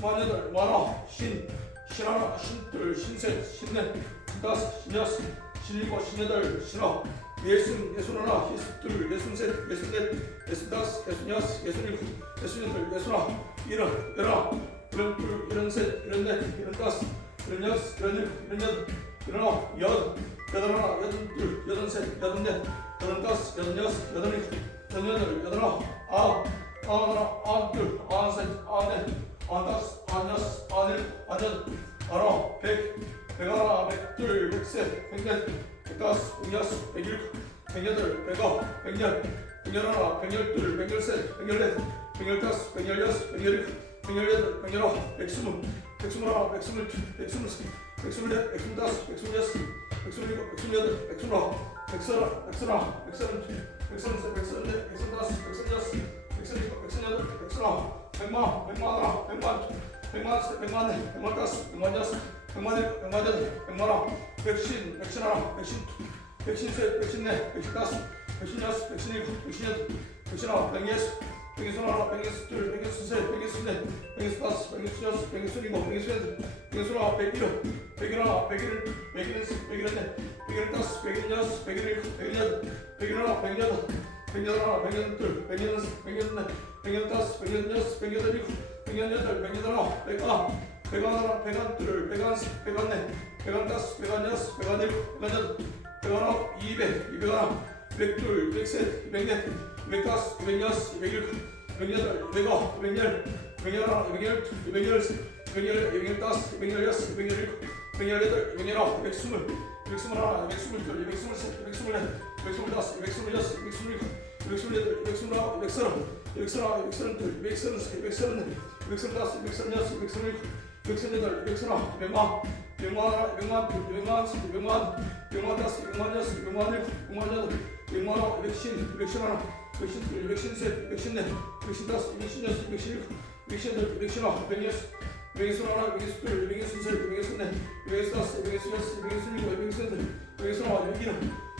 마흔여덟, 마흔아홉, 신, 신하나, 신둘, 신셋, 신넷, 신다섯, 신여섯, 신일곱, 신여덟, 신아홉, 예순, 예순하나, 예순둘, 예순셋, 예순넷, 예순다섯, 예순여섯, 예순일곱, 예순여덟, 예순아홉, 일흔, 열아홉, 일흔둘, 일흔셋, 일흔넷, 일흔다섯, 일흔여섯, 일흔일곱, 일흔여덟, 일흔아홉, 여덟, 여덟하나, 여덟둘, 여덟셋, 여덟넷, 여덟다섯, 여덟여섯, 여덟일곱, 여덟여덟, 여덟아홉, 아홉, 아흔하나, 아흔둘, 아흔셋, 아흔넷, 아흔다섯, 아흔여섯, 아흔일곱, 아흔여덟, 아흔아홉, 백, 백하나, 백둘, 백셋, 백넷, 백다섯, 백여섯, 백일곱, 백여덟, 백아홉, 백열, 백열하나, 백열둘, 백열셋, 백열넷, 백열다섯, 백열여섯, 백열일곱, 백열여덟, 백열아홉, 백스물, 백스물하나, 백스물둘, 백스물셋, 백스물넷, 백스물다섯, 백스물여섯, 백스물일곱, 백스물여덟, 백스물아홉, 백서른, 백서른하나, 백서른둘, 백서른셋, 백서른넷, 백서른다섯, 백서른여섯, 백서른일곱, 백서른여덟, 백서른아홉, 백만, 백만하나, 백만, 백만셋, 백만넷, 백만다섯, 백만 여섯, 백만일곱, 백만 여덟, 백만아홉, 백신, 백신 하나, 백신둘, 백신 셋, 백신 넷, 백신 다섯, 백신 여섯, 백신 일곱, 백신 여덟, 백신아홉, 백여섯, 백여섯하나, 백여섯둘, 백여섯셋, 백여섯넷, 백여섯다섯, 백여섯여섯, 백여섯일곱, 백여섯여덟, 백여섯아홉, 백일흔, 백일 하나, 백일을, 백일셋, 백일 넷, 백일 다섯, 백일 여섯, 백일 일곱, 백일 여덟, 백일 하나, 백여덟, 백여덟하나, 백여덟, 백여섯, 백여넷, 백여다섯, 백여여섯, 백여덟일곱, 백여여덟, 백여덟아홉, 백아홉, 백아하나, 백한둘, 백한셋, 백한넷, 백한다섯, 백한여섯, 백한일곱, 백한여덟, 백아홉, 이백, 이백 하나, 백둘, 백셋, 백넷, 백다섯, 백여섯, 백일곱, 백여덟, 백아홉, 백열, 백열 하나, 백열둘, 백열셋, 백열, 백열 다섯, 백열 여섯, 백열 일곱, 백열 여덟, 백열 아홉, 백스물, 백스물 하나, 백스물둘, 백스물셋, 백스물넷, 백스물다섯, 백스물여섯, 백스물일곱, 백스물여덟, 백스물아홉, 백서른, 백서른하나, 백서른둘, 백서른셋, 백서른넷, Vexumdas, Vexumdas, Vexumdas, Vexumdas, Vexumdas, Vexumdas, Vexumdas, Vexumdas, Vexumdas, Vexumdas, Vexumdas, Vexumdas, Vexumdas, Vexumdas, Vema, Vema, Vema, Vema, Vema, Vemadas, Vemadas, Vemadik, Vemadas, Vemana, Vexin, Veximana, Vexin, Vexinse, Vexinde, Vexindas, Vexinas, Vexinik, Vexindir, Vexina, Venyas, Vexinara, Vexindir, Vexinse, Vexinde, Vexindas, Vexindas, Vexinlik, Vexindir, Vexinara, Vexina,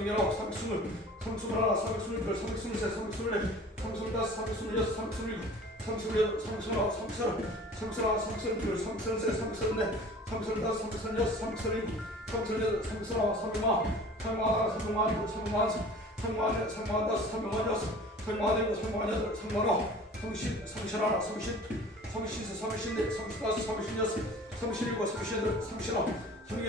일흔, 백일흔, 백일흔 다섯, 백일흔 여섯, 백일흔 일곱, 백일흔 여덟, 백일흔 아홉, 백일흔 여덟, 백일흔 하나, 백일흔 둘, 백일흔 여섯, 백일흔 넷, 백일흔 다섯, 백일흔 여섯, 백일흔 일곱, 백일흔 여덟, 백일흔 아홉, 백일흔 아홉, 백일흔 하나, 백일흔, 백일흔, 백일흔, 백일흔 다섯, 백일흔 여섯, 백일흔 일곱, 백일흔 여덟, 백일흔 아홉, 삼백, 삼백 하나, 삼백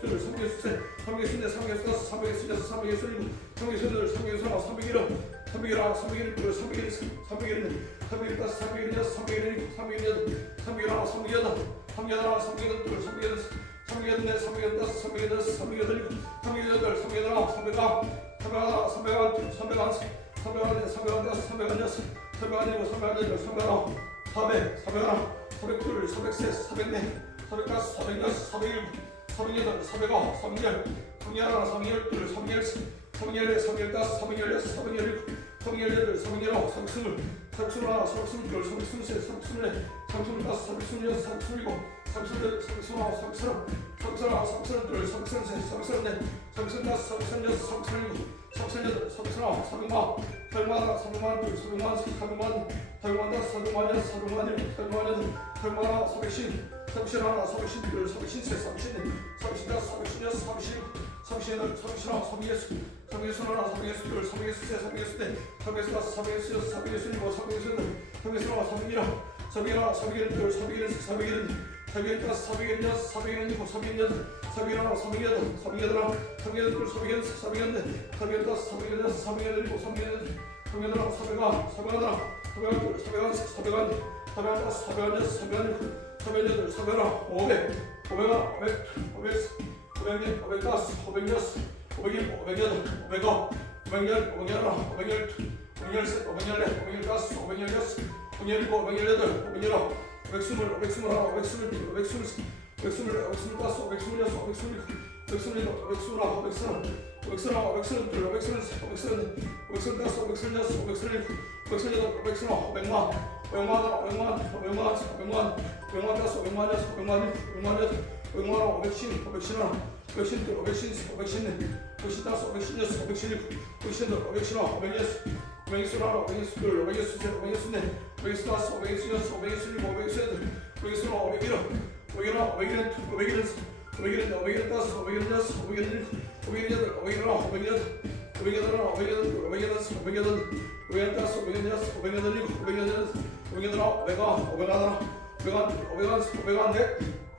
둘, 삼백 셋, 삼백 넷, 삼백 다섯, 삼백 여섯, 삼백 일곱, 삼백 여덟, 삼백 아홉, 삼백 열, 삼백 열 하나, 삼백 열 둘, 삼백 열 셋, 삼백 열넷, 삼백 열다섯, 삼백 열여섯, 삼백 열일곱, 삼백 열여덟, 삼백 열아홉, 삼백 스물, 삼백 스물하나, 삼백 스물둘, 삼백 스물셋, 삼백 스물넷, 삼백 스물다섯, 삼백 스물여섯, 삼백 스물일곱, 삼백 스물여덟, 삼백 스물아홉, 삼백 서른, 삼백 서른하나, 삼백 서른둘, 삼백 서른셋, 삼백 서른넷, 삼백 서른다섯, 삼백 서른여섯, 삼백 서른일곱, 삼백 서른여덟, 삼백 서른아홉, 삼백 마흔, 삼백 마흔하나, 삼백 마흔둘, 삼백 마흔셋, 삼백 마흔넷, 삼백 마흔다섯, 삼백 마흔여섯, 삼백 마흔일곱, 삼백 마흔여덟, 삼백 마 사백다섯, 사백여섯, 사백일곱, 사백여덟, 사백아홉, 삼백열, 삼백하나, 삼백열둘, 삼백열셋, 삼백열넷, 삼백다섯, 삼백열여섯, 삼백열일곱, 삼백열여덟, 삼백열아홉, 삼백스물, 삼백스물하나, 삼백스물둘, 삼백스물셋, 삼백스물넷, 삼백스물다섯, 삼백스물여섯, 삼백스물일곱, 삼백스물여덟, 삼백스물아홉, 삼백스물, 삼백스물하나, 삼백스물둘, 삼백스물셋, 삼백스물넷, 삼백스물다섯, 삼백스물여섯, 삼백스물일곱, 삼백스물여덟, 삼백스물아홉, 삼백만, 삼백만하나, 삼백만둘, 삼백만셋, 삼백만, 삼백만다섯, 삼백만여섯, 삼백만일곱, 삼백만여 덟, 삼백만하나, 삼백신, 삼백신하나, 삼백신둘, 삼백신 셋, 삼백신넷, 삼백신다섯, 삼백신 여섯, 삼백신일곱, 삼십여덟 삼십하나 삼십여섯 삼십여섯 하나 삼십여섯 둘 삼십여섯 셋 삼십여섯 넷 삼십여섯 다섯 삼십여섯 여섯 삼십여섯 일곱 삼십여섯 여덟 삼십여섯 하나 삼십일하 삼십일하나 삼십일 둘 삼십일 셋 삼십일 삼십일 다섯 삼십일 여섯 삼십일 일곱 삼십일 여덟 삼십일 하나 삼십일 여덟 삼십일 하나 삼십일 둘 삼십일 셋 삼십일 넷 삼십일 다섯 삼십일 여섯 삼십일 일곱 삼십일 여덟 셋 사백한 사백한 다섯 사백한 여섯 사백한 일곱 사백한 여덟 사백하나 오백 오백하 오백 오백 오백일 오백다섯 오백여섯 오백일 오백여덟 오백아 오백열 오백열하나 오백열 오백열셋 오백열넷 오백열다섯 오백열여섯 오백열일곱 오백열여덟 오백열아홉 오백스물 오백스물하나 오백스물둘 오백스물셋 오백스물넷 오백스물다섯 오백스물여섯 오백스물일곱 오백스물일곱 오백스물하나 오백스물 오백스물하나 오백스물둘 오백스물셋 오백스물넷 오백스물다섯 오백스물여섯 오백스물일곱 오백스물여덟 오백스물아홉 오백만 오백만 하나 오백만 오백만 오백만 오백만 다섯 오백만 여섯 오백만 일곱 오백만 여덟 오백만 하나 오백신 오백신하나 오백신둘 오백신셋 오백신넷 오백신다섯 오백신여섯 오백신일곱 오백신여덟 오백신아홉 오백여섯 오백여섯하나 오백여섯둘 오백여섯셋 오백여섯넷 오백여섯다섯 오백여섯여섯 오백여섯일곱 오백여섯여덟 오백여섯아홉 오백일흔 오백일하나 오백일흔 오백일흔 오백일흔 오백일흔 다섯 오백일흔 여섯 오백일흔 일곱 오백여덟 하나 오백여덟 둘 오백여덟 오백여덟 오백여덟 다섯 오백여덟 여섯 오백여덟 일곱 오백여덟 여덟 오백여덟 오백아 오백아 하나 오백아 둘 오백아 셋 오백아 넷